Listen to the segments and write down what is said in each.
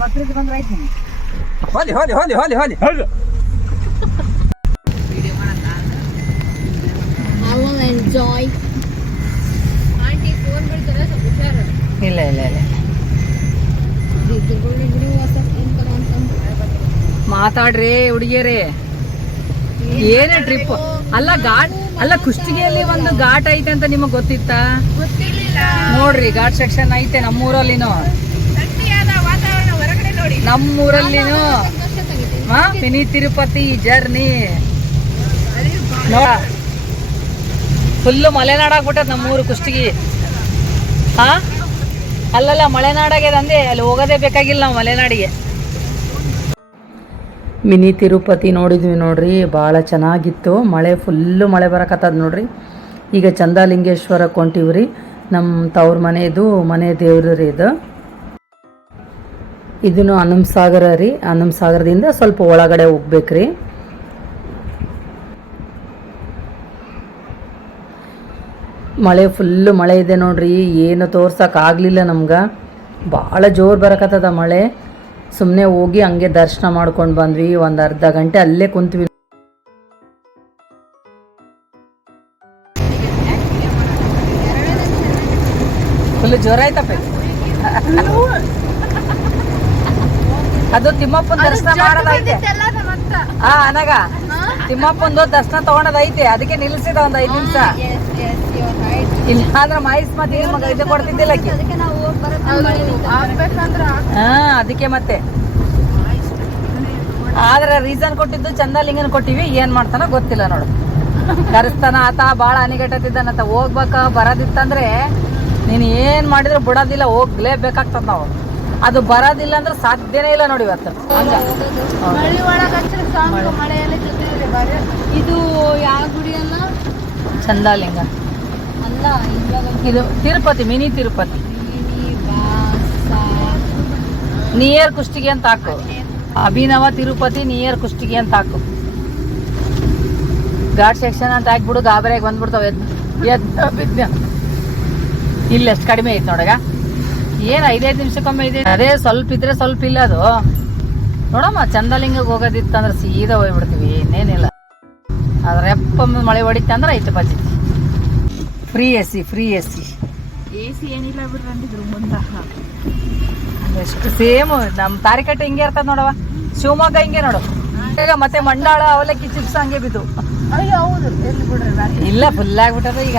ಬಕ್ರೀದ್ ಬಂದ್ರೆ ಆಯ್ತು Holi Holi Holi Holi Holi. Holi I will aunty phone ಬಿಡ್ತಾರೆ? ಸ್ವಲ್ಪ ಹುಷಾರು. ಇಲ್ಲ ಇಲ್ಲ ಇಲ್ಲ. ಮಾತಾಡ್ರಿ ಹುಡುಗಿಯರೇ. ಏನೇ ಟ್ರಿಪ್ ಅಲ್ಲ ಘಾಟ್ ಅಲ್ಲ ಕುಸ್ತಿಗೆಯಲ್ಲಿ ಒಂದು ಘಾಟ್ ಐತೆ ಅಂತ ನಿಮಗ್ ಗೊತ್ತಿತ್ತಾ? ನೋಡ್ರಿ ಘಾಟ್ ಸೆಕ್ಷನ್ ಐತೆ ನಮ್ಮೂರಲ್ಲಿನೂ ಗಟ್ಟಿಯಾದ ವಾತಾವರಣ ಹೊರಗಡೆ ನೋಡಿ ನಮ್ಮೂರಲ್ಲಿನೂ ಮಿನಿ ತಿರುಪತಿ ಜರ್ನಿ. ಫುಲ್ಲು ಮಲೆನಾಡಾಗ್ಬಿಟ್ಟದ ನಮ್ಮೂರು ಕುಷ್ಟಗಿ. ಹಾ? ಅಲ್ಲಲ್ಲ ಮಲೆನಾಡಾಗ್ಯದ ಅಂದೆ ಅಲ್ಲಿ ಹೋಗೋದೇ ಬೇಕಾಗಿಲ್ಲ ನಾವು ಮಲೆನಾಡಿಗೆ. ಮಿನಿ ತಿರುಪತಿ ನೋಡಿದ್ವಿ ನೋಡ್ರಿ ಭಾಳ ಚೆನ್ನಾಗಿತ್ತು. ಮಳೆ ಫುಲ್ಲು ಮಳೆ ಬರಕತ್ತದ ನೋಡ್ರಿ. ಈಗ ಚಂದಾಲಿಂಗೇಶ್ವರ ಹೊಂಟಿವ್ರಿ ನಮ್ಮ ತವ್ರ ಮನೆದು ಮನೆ ದೇವ್ರ ಇದು. ಇದನ್ನು ಹನುಮ ಸಾಗರ ರೀ. ಹನುಮ ಸಾಗರದಿಂದ ಸ್ವಲ್ಪ ಒಳಗಡೆ ಹೋಗ್ಬೇಕ್ರಿ. ಮಳೆ ಫುಲ್ಲು ಮಳೆ ಇದೆ ನೋಡ್ರಿ. ಏನು ತೋರ್ಸಕ್ ಆಗಲಿಲ್ಲ ನಮ್ಗೆ. ಭಾಳ ಜೋರು ಬರಕತ್ತದ ಮಳೆ. ಸುಮ್ಮನೆ ಹೋಗಿ ಹಂಗೆ ದರ್ಶನ ಮಾಡ್ಕೊಂಡು ಬಂದ್ವಿ. ಒಂದು ಅರ್ಧ ಗಂಟೆ ಅಲ್ಲೇ ಕುಂತ್ವಿ. ಫುಲ್ ಆಯ್ತಪ್ಪ ಅದು ತಿಮ್ಮಪ್ಪನ ದರ್ಶನ ಮಾಡೋದೈತೆ. ಹಾ ಅನಗ. ತಿಮ್ಮಪ್ಪಂದು ದರ್ಶನ ತಗೊಂಡದೈತೆ. ಅದಕ್ಕೆ ನಿಲ್ಸಿದ ಒಂದ್ ಐದ್ ನಿಮಿಷ. ಇಲ್ಲ ಅಂದ್ರ ಮಾಯಿಸ್ ಮತ್ತೆ ಇದು ಕೊಡ್ತಿದ್ದಿಲ್ಲ ಆಕಿ. ಅದಕ್ಕೆ ನಾವು ಹೋಗಿ ಬರೋದು ಹಾ ಅದಕ್ಕೆ ಮತ್ತೆ. ಆದ್ರೆ ರೀಸನ್ ಕೊಟ್ಟಿದ್ದು ಚಂದಲಿಂಗನ್ ಕೊಟ್ಟಿವಿ. ಏನ್ ಮಾಡ್ತಾನ ಗೊತ್ತಿಲ್ಲ ನೋಡು. ಕರೆಸ್ತಾನ ಆತ ಬಾಳ ಅನಿಗಟ್ಟತಿದ್ದಾನಂತ ಹೋಗ್ಬೇಕ ಬರೋದಿತ್ತಂದ್ರೆ ನೀನ್ ಏನ್ ಮಾಡಿದ್ರು ಬಿಡೋದಿಲ್ಲ ಹೋಗ್ಲೇಬೇಕಾಗ್ತದ ನಾವು. ಅದು ಬರೋದಿಲ್ಲ ಅಂದ್ರೆ ಸಾಧ್ಯನೇ ಇಲ್ಲ ನೋಡಿ ಇವತ್ತು. ಇದು ಯಾವ ಗುಡಿ ಅಲ್ಲ? ಚಂದಾಲಿಂಗ. ಅಲ್ಲ ಇದು ತಿರುಪತಿ ಮಿನಿ ತಿರುಪತಿ. ನಿಯರ್ ಕುಷ್ಟಿಗೆ ಅಂತ ಹಾಕು. ಅಭಿನವ ತಿರುಪತಿ ನಿಯರ್ ಕುಷ್ಟಿಗೆ ಅಂತ ಹಾಕು. ಘಾಟ್ ಸೆಕ್ಷನ್ ಅಂತ ಹಾಕ್ಬಿಡು ಗಾಬರಿಯಾಗಿ ಬಂದ್ಬಿಡ್ತಾವೆ. ಎದ್ದು ಎದ್ದ ಬಿದ್ದ ಇಲ್ಲ ಎಷ್ಟು ಕಡಿಮೆ ಐತೆ ನೋಡಗ. ಏನು ಐದೈದು ನಿಮಿಷಕ್ಕೊಮ್ಮೆ ಇದೆ? ಅದೇ ಸ್ವಲ್ಪ ಇದ್ರೆ ಸ್ವಲ್ಪ ಇಲ್ಲ ಅದು. ನೋಡಮ್ಮ ಚಂದಲಿಂಗಕ್ಕೆ ಹೋಗೋದಿತ್ತಂದ್ರೆ ಸೀದಾ ಹೋಗ್ಬಿಡ್ತೀವಿ ಇನ್ನೇನಿಲ್ಲ. ಆದ್ರೆ ಎಪ್ಪೊಮ್ಮೆ ಮಳೆ ಹೊಡಿತಂದ್ರೆ ಐತೆ ಬಜಿ free A C free A C A C ಏನಿಲ್ಲ ಬಿಡ್ರಿ ಅಂದಿದ್ರು ಮುಂದ. ಎಷ್ಟು ಸೇಮ್ ನಮ್ ತಾರಿಕಟ್ಟೆ ಹಿಂಗೆ ಇರ್ತದ ನೋಡವ ಶಿವಮೊಗ್ಗ ಹಿಂಗೆ ನೋಡು. ಈಗ ಮತ್ತೆ ಮಂಡಾಳ ಅವಲಕ್ಕಿ ಚಿಪ್ಸ್ ಹಂಗೆ ಬಿದ್ದು. ಹೌದು. ಇಲ್ಲ ಫುಲ್ ಆಗ್ಬಿಟ್ಟದ ಈಗ.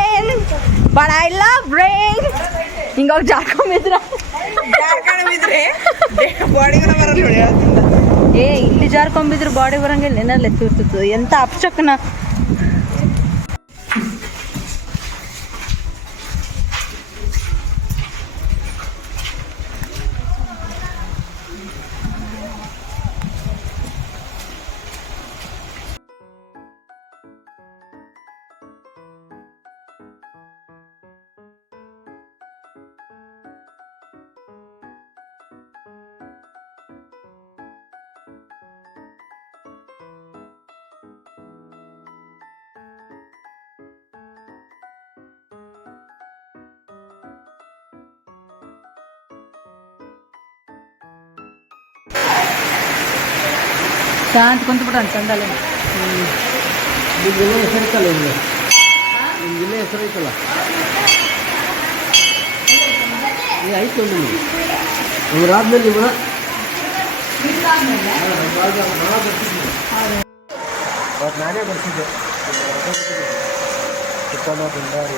but ಐ ಲವ್ ರೈನ್ ಹಿಂಗಾಗಿ ಜಾರ್ಕೊಂಡಿದ್ರ ಏ ಇಲ್ಲಿ ಜಾರ್ಕೊಂಬಿದ್ರು ಬಾಡಿ ಬರಂಗಿಲ್ಲ ಏನಲ್ಲಿ ಎತ್ತಿರ್ತಿತ್ತು ಎಂತ ಅಪ್ಶಕನ ಶಾಂತ ಕುಂತು ಬಿಟ್ಟಾನ ಚಂದಲಿಂಗ ಆದ್ಮೇಲೆ ನಿಮ್ಮ ನಾನೇ ಬರ್ತಿದ್ದೆ ಚಿಕ್ಕಮ್ಮ ಬಂದಾರಿ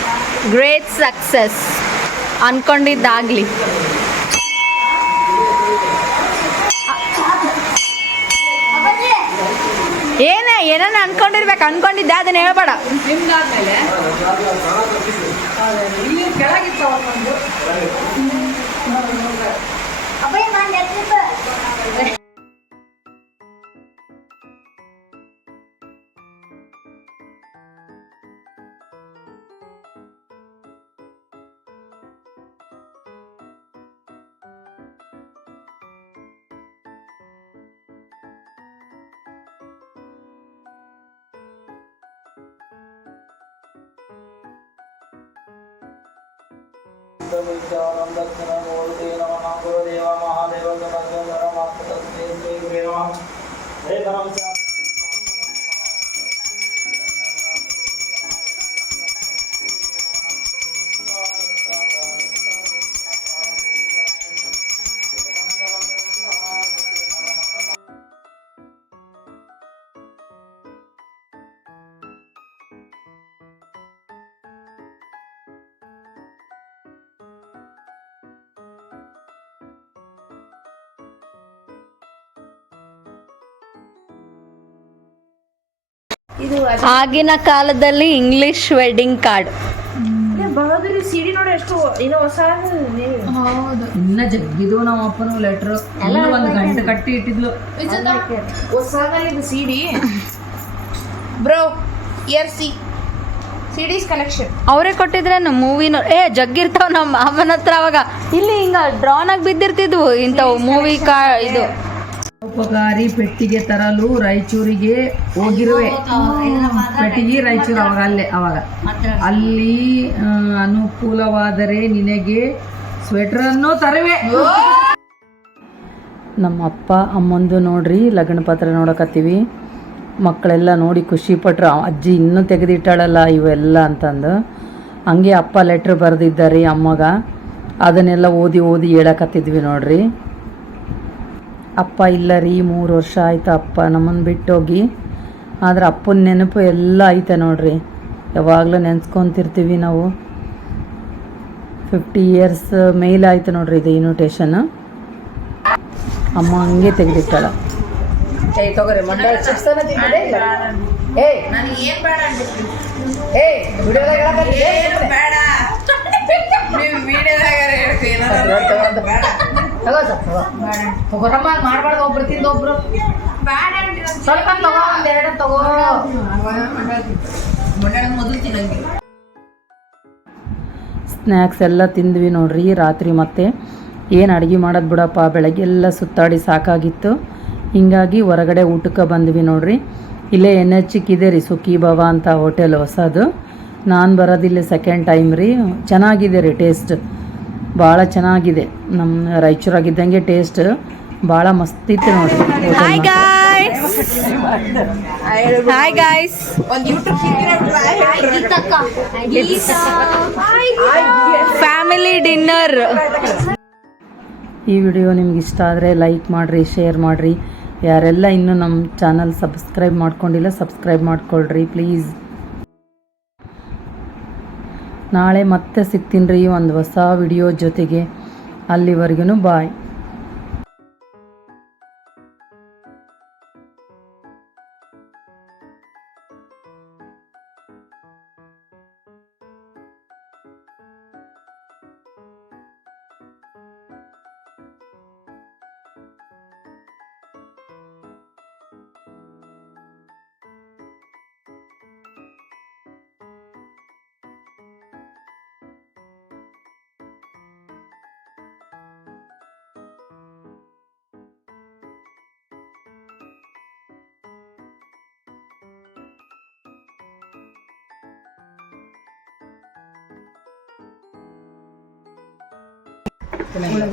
ಗ್ರೇಟ್ ಸಕ್ಸಸ್ ಅಂದ್ಕೊಂಡಿದ್ದಾಗಲಿ ಏನೇ ಏನನ್ನ ಅನ್ಕೊಂಡಿರ್ಬೇಕು ಅನ್ಕೊಂಡಿದ್ದೆ ಅದನ್ನ ಹೇಳ್ಬೇಡ. ನಿಮ್ದಾದ್ಮೇಲೆ ಇಲ್ಲಿ ಕೆಳಗಿತ್ತು ಆಗಿನ ಕಾಲದಲ್ಲಿ ಇಂಗ್ಲಿಷ್ ವೆಡ್ಡಿಂಗ್ ಕಾರ್ಡ್ ಬಹದ್ದೂರಿ ಸಿಡಿ ನೋಡಿ ಎಷ್ಟು ಏನೋ ಹೊಸ ಹೌದು. ಇನ್ನ ಜಗ್ಗಿದು ನಮ್ಮ ಅಪ್ಪನ ಲೆಟ್ರು ಒಂದು ಗಂಟೆ ಕಟ್ಟಿ ಇಟ್ಟಿದ್ಲು. ಹೊಸದಲ್ಲಿ ಇದು CD bro year C CDs collection ಅವರೇ ಕೊಟ್ಟಿದ್ರೇನು ಮೂವಿನ ಏ ಜಗ್ಗಿರ್ತಾವ ನಮ್ಮ ಅಮ್ಮನ ಹತ್ರ ಅವಾಗ. ಇಲ್ಲಿ ಹಿಂಗ ಡ್ರಾನ್ ಆಗಿ ಬಿದ್ದಿರ್ತಿದ್ವು ಇಂಥವು ಮೂವಿ ಕಾ ಇದು. ಉಪಕಾರಿ ಪೆಟ್ಟಿಗೆ ತರಲು ರಾಯಚೂರಿಗೆ ಹೋಗಿರುವೆ. ಪೆಟ್ಟಿಗೆ ರಾಯಚೂರು ಅವಾಗ, ಅಲ್ಲೇ, ಅವಾಗ. ಅಲ್ಲಿ ಅನುಕೂಲವಾದರೆ ನಿನಗೆ ಸ್ವೆಟರ್ ಅನ್ನು ತರುವೆ. ನಮ್ಮ ಅಪ್ಪ, ಅಮ್ಮಂದು ನೋಡ್ರಿ, ಲಗ್ನ ಪತ್ರ ನೋಡಕತ್ತೀವಿ. ಮಕ್ಕಳೆಲ್ಲ ನೋಡಿ ಖುಷಿ ಪಟ್ರು. ಅಜ್ಜಿ ಇನ್ನೂ ತೆಗೆದಿಟ್ಟಾಳಲ್ಲ ಇವೆಲ್ಲ ಅಂತಂದು. ಹಂಗೆ ಅಪ್ಪ ಲೆಟ್ರ್ ಬರೆದಿದ್ದಾರೆ ಅಮ್ಮಗ. ಅದನ್ನೆಲ್ಲ ಓದಿ ಓದಿ ಹೇಳಕತ್ತಿದ್ವಿ ನೋಡ್ರಿ. ಅಪ್ಪ ಇಲ್ಲ ರೀ ಮೂರು ವರ್ಷ ಆಯಿತು ಅಪ್ಪ ನಮ್ಮನ್ನು ಬಿಟ್ಟೋಗಿ. ಆದ್ರೆ ಅಪ್ಪನ ನೆನಪು ಎಲ್ಲ ಐತೆ ನೋಡ್ರಿ. ಯಾವಾಗಲೂ ನೆನ್ಸ್ಕೊತಿರ್ತೀವಿ ನಾವು. ಫಿಫ್ಟಿ ಇಯರ್ಸ್ ಮೇಲ್ ಆಯ್ತು ನೋಡ್ರಿ ಇದು ಇನ್ವಿಟೇಷನ್ ಅಮ್ಮ ಹಂಗೆ ತೆಗೆದಿಟ್ಟಾಳ. ಏ ತಗೋರಿ ಮಂಡಳ ಚಿಪ್ಸ್ ಏ ನನಗೆ ಏನ್ ಬೇಡ. ತಗೋ ತಗೋ ತಗೋರಮ್ಮ ಮಾಡ್ಬಾರ್ದು ಒಬ್ರು ತಿಂದು ಒಬ್ರು. ಸ್ವಲ್ಪ ತಗೋ ಒಂದೆರಡು ತಗೋ. ಮೊದಲು ತಿನ್ನಂಗೆ ಸ್ನ್ಯಾಕ್ಸ್ ಎಲ್ಲ ತಿಂದ್ವಿ ನೋಡ್ರಿ ರಾತ್ರಿ ಮತ್ತೆ. ಏನು ಅಡುಗೆ ಮಾಡೋದು ಬಿಡಪ್ಪ ಬೆಳಗ್ಗೆ ಎಲ್ಲ ಸುತ್ತಾಡಿ ಸಾಕಾಗಿತ್ತು. ಹಿಂಗಾಗಿ ಹೊರಗಡೆ ಊಟಕ್ಕೆ ಬಂದ್ವಿ ನೋಡ್ರಿ. ಇಲ್ಲೇ ಎನ್ ಎಚ್ ಇದೆ ರೀ ಸುಖಿ ಭವ ಅಂತ ಹೋಟೆಲ್ ಹೊಸದು. ನಾನು ಬರೋದಿಲ್ಲ ಸೆಕೆಂಡ್ ಟೈಮ್ ರೀ. ಚೆನ್ನಾಗಿದೆ ರೀ ಟೇಸ್ಟ್ ಭಾಳ ಚೆನ್ನಾಗಿದೆ. ನಮ್ಮ ರಾಯಚೂರಾಗಿದ್ದಂಗೆ ಟೇಸ್ಟ್ ಭಾಳ ಮಸ್ತ್ ಇತ್ತು ಹಾಯ್ ಗಾಯ್ಸ್ ಹಾಯ್ ಗಾಯ್ಸ್ ಒಂದು ಯೂಟ್ಯೂಬ್ ಫ್ಯಾಮಿಲಿ ಡಿನ್ನರ್ ಈ ವಿಡಿಯೋ ನಿಮ್ಗೆ ಇಷ್ಟ ಆದರೆ ಲೈಕ್ ಮಾಡಿರಿ ಶೇರ್ ಮಾಡಿರಿ. ಯಾರೆಲ್ಲ ಇನ್ನೂ ನಮ್ಮ ಚಾನಲ್ ಸಬ್ಸ್ಕ್ರೈಬ್ ಮಾಡ್ಕೊಂಡಿಲ್ಲ ಸಬ್ಸ್ಕ್ರೈಬ್ ಮಾಡ್ಕೊಳ್ರಿ ಪ್ಲೀಸ್ ನಾಳೆ ಮತ್ತೆ ಸಿಗ್ತೀನಿ ರೀ ಒಂದು ಹೊಸ ವಿಡಿಯೋ ಜೊತೆಗೆ. ಅಲ್ಲಿವರೆಗೂ ಬಾಯ್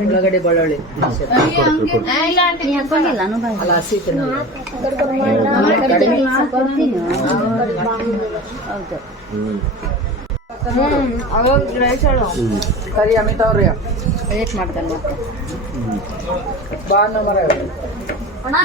ಉಳ್ಳಾಗಡ್ಡಿ ಬೆಳ್ಳುಳ್ಳಿ. ಅಲ್ಲ ಹಸಿ ಸರಿ ಅಮಿತ್ ಅವ್ರಿ. ವೇಟ್ ಮಾಡ್ತಾನೆ ಮತ್ತೆ. ಮರ.